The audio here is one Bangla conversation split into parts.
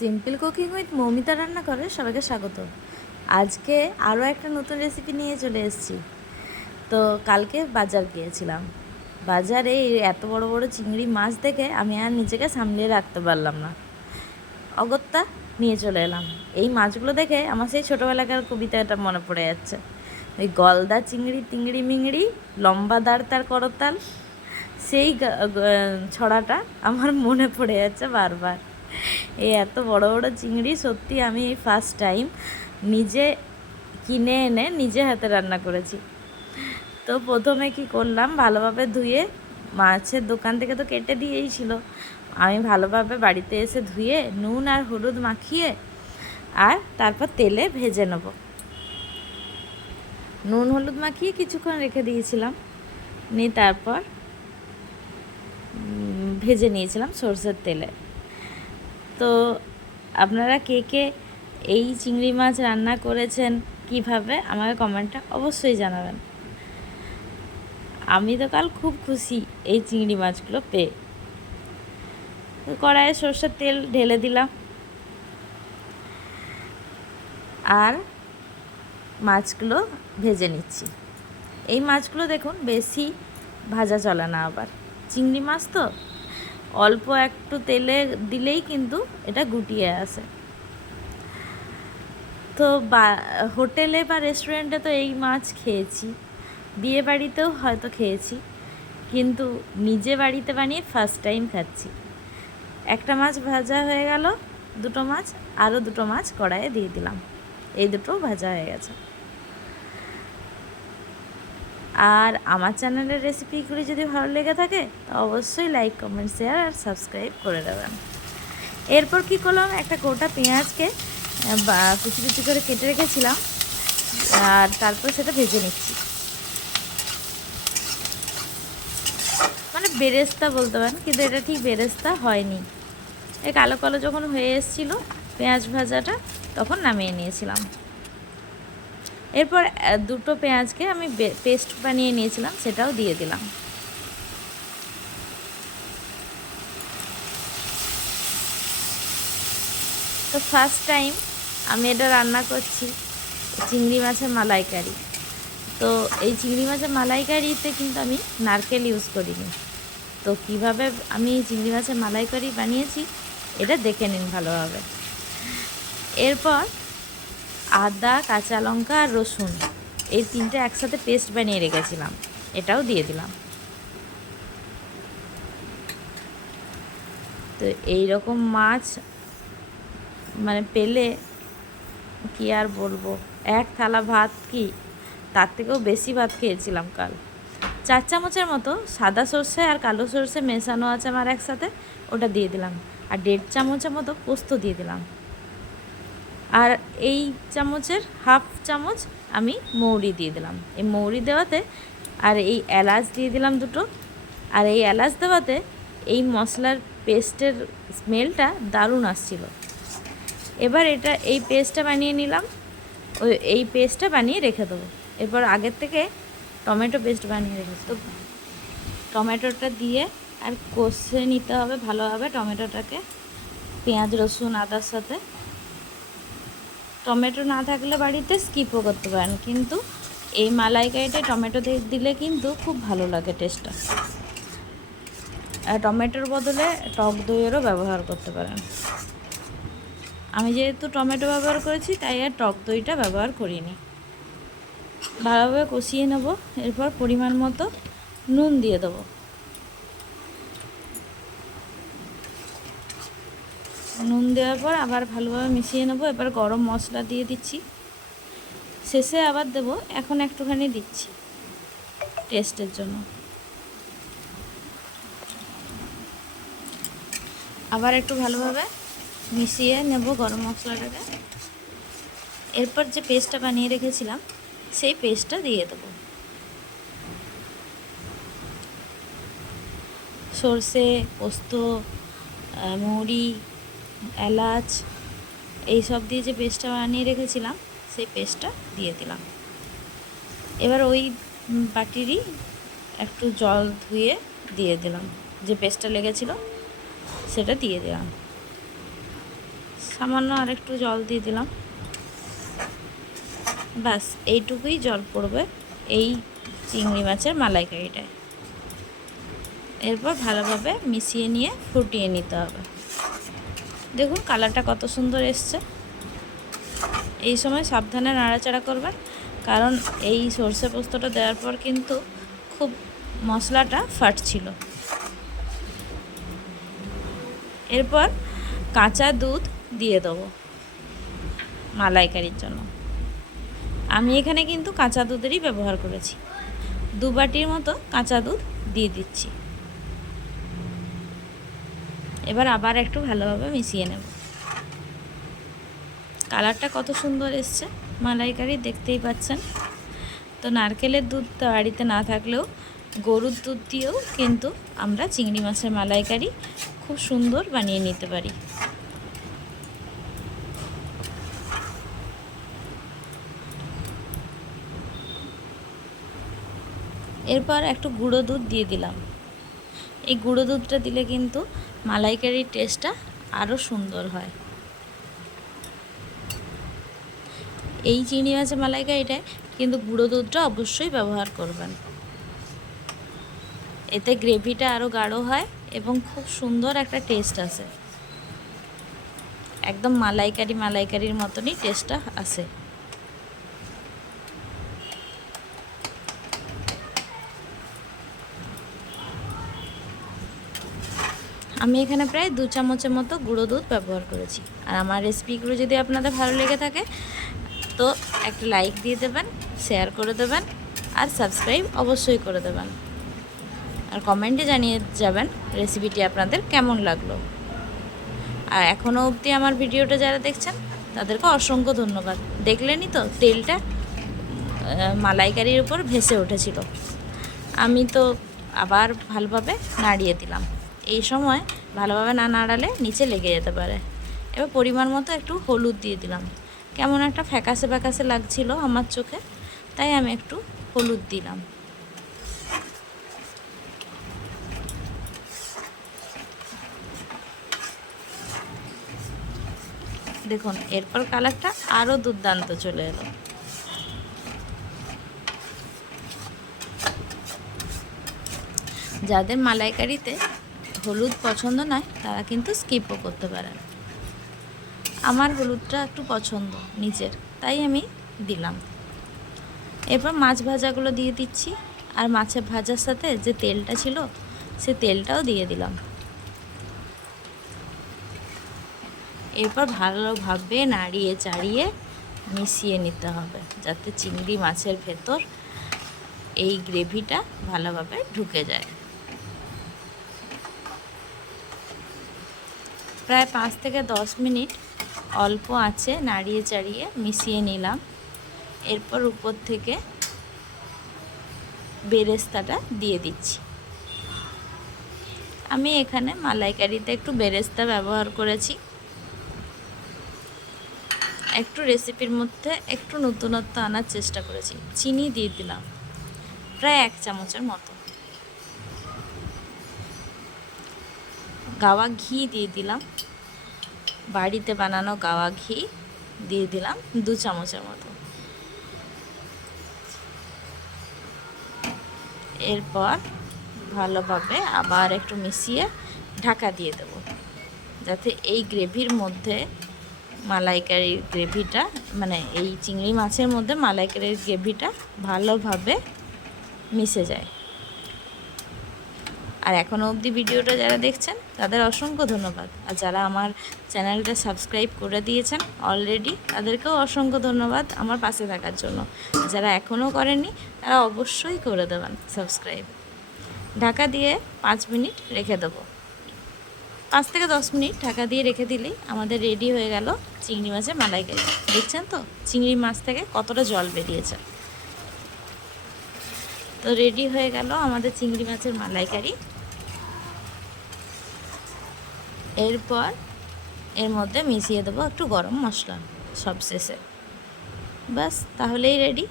সিম্পল কুকিং উইথ মৌমিতা রান্না করে সবাইকে স্বাগত। আজকে আরও একটা নতুন রেসিপি নিয়ে চলে এসেছি। তো কালকে বাজার গিয়েছিলাম। বাজারে এই এত বড় বড় চিংড়ি মাছ দেখে আমি আর নিজেকে সামলিয়ে রাখতে পারলাম না, অগত্যা নিয়ে চলে এলাম। এই মাছগুলো দেখে আমার সেই ছোটোবেলাকার কবিতাটা মনে পড়ে যাচ্ছে। ওই গলদা চিংড়ি তিংড়ি মিংড়ি, লম্বা দাঁড় তার করতাল, সেই ছড়াটা আমার মনে পড়ে যাচ্ছে বারবার। এই এত বড় বড় চিংড়ি সত্যি আমি এই ফার্স্ট টাইম নিজে কিনে এনে নিজে হাতে রান্না করেছি। তো প্রথমে কি করলাম, ভালোভাবে ধুয়ে, মাছের দোকান থেকে তো কেটে দিয়েই ছিল, আমি ভালোভাবে বাড়িতে এসে ধুয়ে নুন আর হলুদ মাখিয়ে আর তারপর তেলে ভেজে নেব। নুন হলুদ মাখিয়ে কিছুক্ষণ রেখে দিয়েছিলাম, নিয়ে তারপর ভেজে নিয়েছিলাম সরষের তেলে। তো আপনারা কে কে এই চিংড়ি মাছ রান্না করেছেন কিভাবে আমাকে কমেন্টটা অবশ্যই জানাবেন। আমি তো কাল খুব খুশি এই চিংড়ি মাছগুলো পেয়ে। কড়াইয়ে সরষের তেল ঢেলে দিলাম আর মাছগুলো ভেজে নিচ্ছি। এই মাছগুলো দেখুন বেশি ভাজা চলে না, আবার চিংড়ি মাছ তো অল্প একটু তেলে দিলেই কিন্তু এটা গুটিয়ে আসে। তো হোটেলে বা রেস্টুরেন্টে তো এই মাছ খেয়েছি, বিয়ে বাড়িতেও হয়তো খেয়েছি, কিন্তু নিজে বাড়িতে বানিয়ে ফার্স্ট টাইম খাচ্ছি। একটা মাছ ভাজা হয়ে গেল, দুটো মাছ, আরও দুটো মাছ কড়াইয়ে দিয়ে দিলাম, এই দুটো ভাজা হয়ে গেছে। আর আমার চ্যানেলের রেসিপিগুলি যদি ভালো লেগে থাকে তো অবশ্যই লাইক কমেন্ট শেয়ার আর সাবস্ক্রাইব করে দেবেন। এরপর কি করলাম, একটা গোটা পেঁয়াজকে কুচি কুচি করে কেটে রেখেছিলাম আর তারপর সেটা ভেজে নিচ্ছি। মানে বেরেস্তা বলতে পারেন, কিন্তু এটা ঠিক বেরেস্তা হয়নি। এই কালো কালো যখন হয়ে এসেছিল পেঁয়াজ ভাজাটা, তখন নামিয়ে নিয়েছিলাম। এরপর দুটো পেঁয়াজকে আমি পেস্ট বানিয়ে নিয়েছিলাম, সেটাও দিয়ে দিলাম। তো ফার্স্ট টাইম আমি এটা রান্না করছি, চিংড়ি মাছের মালাইকারি। তো এই চিংড়ি মাছের মালাইকারিতে কিন্তু আমি নারকেল ইউজ করিনি। তো কিভাবে আমি চিংড়ি মাছের মালাইকারি বানিয়েছি এটা দেখে নিন ভালোভাবে। এরপর আদা, কাঁচা লঙ্কা আর রসুন, এই তিনটে একসাথে পেস্ট বানিয়ে রেখেছিলাম, এটাও দিয়ে দিলাম। তো এই রকম মাছ মানে পেলে কি আর বলবো, এক থালা ভাত কি তার থেকেও বেশি ভাত খেয়েছিলাম কাল। 4 চামচের মতো সাদা সর্ষে আর কালো সর্ষে মেশানো আছে আমার একসাথে, ওটা দিয়ে দিলাম। আর 1.5 চামচের মতো পোস্ত দিয়ে দিলাম। আর এই চামচের হাফ চামচ আমি মৌরি দিয়ে দিলাম। এই মৌরি দেওয়াতে আর এই এলাচ দিয়ে দিলাম দুটো, আর এই এলাচ দেওয়াতে এই মশলার পেস্টের স্মেলটা দারুণ আসছিল। এবার এই পেস্টটা বানিয়ে নিলাম, এই পেস্টটা বানিয়ে রেখে দেবো। এরপর আগের থেকে টমেটো পেস্ট বানিয়ে রেখেছি, তো টমেটোটা দিয়ে আর কষে নিতে হবে ভালোভাবে টমেটোটাকে, পেঁয়াজ রসুন আদার সাথে। টমেটো না থাকলে বাড়িতে স্কিপও করতে পারেন, কিন্তু এই মালাইকারিতে টমেটো দিলে কিন্তু খুব ভালো লাগে টেস্টটা। আর টমেটোর বদলে টক দইয়েরও ব্যবহার করতে পারেন। আমি যেহেতু টমেটো ব্যবহার করেছি তাই আর টক দইটা ব্যবহার করিনি। ভালোভাবে কষিয়ে নেব। এরপর পরিমাণ মতো নুন দিয়ে দেবো। নুন দেওয়ার পর আবার ভালোভাবে মিশিয়ে নেব। এবার গরম মশলা দিয়ে দিচ্ছি, শেষে আবার দেবো, এখন একটুখানি দিচ্ছি টেস্টের জন্য। আবার একটু ভালোভাবে মিশিয়ে নেব গরম মশলাটাকে। এরপর যে পেস্টটা বানিয়ে রেখেছিলাম সেই পেস্টটা দিয়ে দেবো। সর্ষে, পোস্ত, মৌরি, এলাচ এইসব দিয়ে যে পেস্টটা বানিয়ে রেখেছিলাম সেই পেস্টটা দিয়ে দিলাম। এবার ওই বাটিরই একটু জল ধুয়ে দিয়ে দিলাম, যে পেস্টটা লেগেছিল সেটা দিয়ে দিলাম। সামান্য আর একটু জল দিয়ে দিলাম, ব্যাস এইটুকুই জল পড়বে এই চিংড়ি মাছের মালাইকারিটায়। এরপর ভালোভাবে মিশিয়ে নিয়ে ফুটিয়ে নিতে হবে। দেখুন কালারটা কত সুন্দর এসছে। এই সময় সাবধানে নাড়াচাড়া করবেন, কারণ এই সর্ষে পোস্তটা দেওয়ার পর কিন্তু খুব মশলাটা ফাটছিল। এরপর কাঁচা দুধ দিয়ে দেবো মালাইকারির জন্য। আমি এখানে কিন্তু কাঁচা দুধেরই ব্যবহার করেছি। 2 বাটির মতো কাঁচা দুধ দিয়ে দিচ্ছি। এবার আবার একটু ভালোভাবে মিশিয়ে নেব। কালারটা কত সুন্দর এসছে মালাইকারি, দেখতেই পাচ্ছেন। তো নারকেলের দুধ বাড়িতে না থাকলেও গরুর দুধ দিয়েও কিন্তু আমরা চিংড়ি মাছের মালাইকারি খুব সুন্দর বানিয়ে নিতে পারি। এরপর একটু গুঁড়ো দুধ দিয়ে দিলাম। এই গুঁড়ো দুধটা দিলে কিন্তু মালাইকারির টেস্টটা আরও সুন্দর হয়। এই চিংড়ি মাছের মালাইকারিটায় কিন্তু গুঁড়ো দুধটা অবশ্যই ব্যবহার করবেন। এতে গ্রেভিটা আরও গাঢ় হয় এবং খুব সুন্দর একটা টেস্ট আসে। একদম মালাইকারির মতনই টেস্টটা আসে। আমি এখানে প্রায় 2 চামচের মতো গুঁড়ো দুধ ব্যবহার করেছি। আর আমার রেসিপিগুলো যদি আপনাদের ভালো লেগে থাকে তো একটা লাইক দিয়ে দেবেন, শেয়ার করে দেবেন, আর সাবস্ক্রাইব অবশ্যই করে দেবেন। আর কমেন্টে জানিয়ে যাবেন রেসিপিটি আপনাদের কেমন লাগলো। আর এখনও অবধি আমার ভিডিওটা যারা দেখছেন তাদেরকে অসংখ্য ধন্যবাদ। দেখলেনই তো তেলটা মালাইকারির উপর ভেসে উঠেছিল। আমি তো আবার ভালোভাবে নাড়িয়ে দিলাম। এই সময় ভালোভাবে না নাড়ালে নিচে লেগে যেতে পারে। এবার পরিমাণ মতো একটু হলুদ দিয়ে দিলাম। কেমন একটা ফ্যাকাসে ফ্যাকাসে লাগছিল আমার চোখে, তাই আমি একটু হলুদ দিলাম। দেখুন এরপর কালারটা আরও দুর্দান্ত চলে এলো। যাদের মালাইকারিতে হলুদ পছন্দ নয় তারা কিন্তু স্কিপও করতে পারেন। আমার হলুদটা একটু পছন্দ নিজের, তাই আমি দিলাম। এরপর মাছ ভাজাগুলো দিয়ে দিচ্ছি, আর মাছের ভাজার সাথে যে তেলটা ছিল সে তেলটাও দিয়ে দিলাম। এরপর ভালোভাবে নাড়িয়ে চাড়িয়ে মিশিয়ে নিতে হবে, যাতে চিংড়ি মাছের ভেতর এই গ্রেভিটা ভালোভাবে ঢুকে যায়। প্রায় 5 থেকে 10 মিনিট অল্প আঁচে নাড়িয়ে চাড়িয়ে মিশিয়ে নিলাম। এরপর উপর থেকে বেরেস্তাটা দিয়ে দিচ্ছি। আমি এখানে মালাইকারিতে একটু বেরেস্তা ব্যবহার করেছি। একটু রেসিপির মধ্যে একটু নতুনত্ব আনার চেষ্টা করেছি। চিনি দিয়ে দিলাম প্রায় 1 চামচের মতো। গাওয়া ঘি দিয়ে দিলাম, বাড়িতে বানানো গাওয়া ঘি দিয়ে দিলাম 2 চামচের মতো। এরপর ভালোভাবে আবার একটু মিশিয়ে ঢাকা দিয়ে দেব, যাতে এই গ্রেভির মধ্যে মালাইকারির গ্রেভিটা, মানে এই চিংড়ি মাছের মধ্যে মালাইকারির গ্রেভিটা ভালোভাবে মিশে যায়। আর এখনও অবধি ভিডিওটা যারা দেখছেন তাদের অসংখ্য ধন্যবাদ। আর যারা আমার চ্যানেলটা সাবস্ক্রাইব করে দিয়েছেন অলরেডি তাদেরকেও অসংখ্য ধন্যবাদ আমার পাশে থাকার জন্য। যারা এখনও করেননি তারা অবশ্যই করে দেবেন সাবস্ক্রাইব। ঢাকা দিয়ে 5 মিনিট রেখে দেবো। 5 থেকে 10 মিনিট ঢাকা দিয়ে রেখে দিলেই আমাদের রেডি হয়ে গেল চিংড়ি মাছের মালাইকারি। দেখছেন তো চিংড়ি মাছ থেকে কতটা জল বেরিয়েছে। তো রেডি হয়ে গেল আমাদের চিংড়ি মাছের মালাইকারি। এরপর এর মধ্যে মিশিয়ে দেবো একটু গরম মশলা সবশেষে। বাস তাহলেই রেডি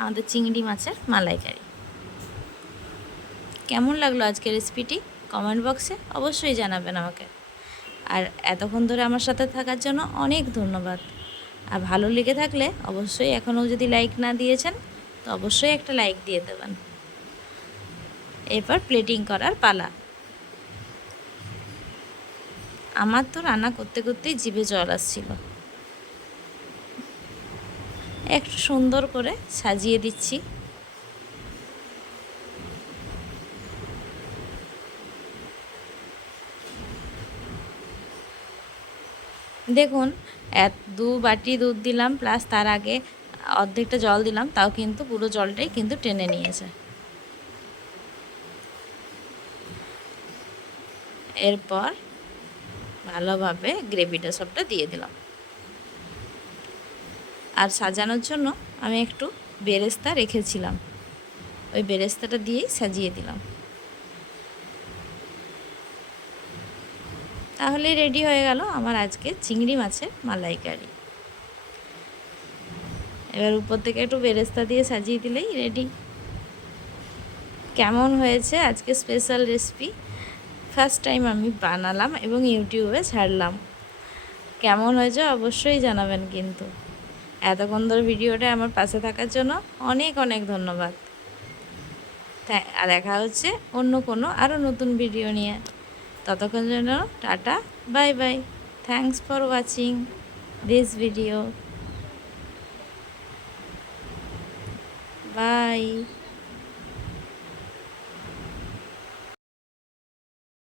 আমাদের চিংড়ি মাছের মালাইকারি। কেমন লাগলো আজকের রেসিপিটি কমেন্ট বক্সে অবশ্যই জানাবেন আমাকে। আর এতক্ষণ ধরে আমার সাথে থাকার জন্য অনেক ধন্যবাদ। আর ভালো লেগে থাকলে অবশ্যই, এখনও যদি লাইক না দিয়েছেন তো অবশ্যই একটা লাইক দিয়ে দেবেন। এরপর প্লেটিং করার পালা। আমার তো রান্না করতে করতেই জিভে জল আসছিল। একটু সুন্দর করে সাজিয়ে দিচ্ছি। দেখুন, 2 বাটি দুধ দিলাম, প্লাস তার আগে অর্ধেকটা জল দিলাম, তাও কিন্তু পুরো জলটাই কিন্তু টেনে নিয়েছে। এরপর ভালোভাবে গ্রেভিটা সবটা দিয়ে দিলাম। আর সাজানোর জন্য আমি একটু বেরেস্তা রেখেছিলাম, ওই বেরেস্তাটা দিয়েই সাজিয়ে দিলাম। তাহলেই রেডি হয়ে গেল আমার আজকে চিংড়ি মাছের মালাইকারি। এবার উপর থেকে একটু বেরেস্তা দিয়ে সাজিয়ে দিলেই রেডি। কেমন হয়েছে আজকে স্পেশাল রেসিপি? ফার্স্ট টাইম আমি বানালাম এবং ইউটিউবে ছাড়লাম। কেমন হয়েছে অবশ্যই জানাবেন কিন্তু। এতক্ষণ ধরে ভিডিওটা আমার পাশে থাকার জন্য অনেক অনেক ধন্যবাদ। দেখা হচ্ছে অন্য কোনো আরও নতুন ভিডিও নিয়ে। ততক্ষণ জন্য tata, bye bye. Thanks for watching this video. By.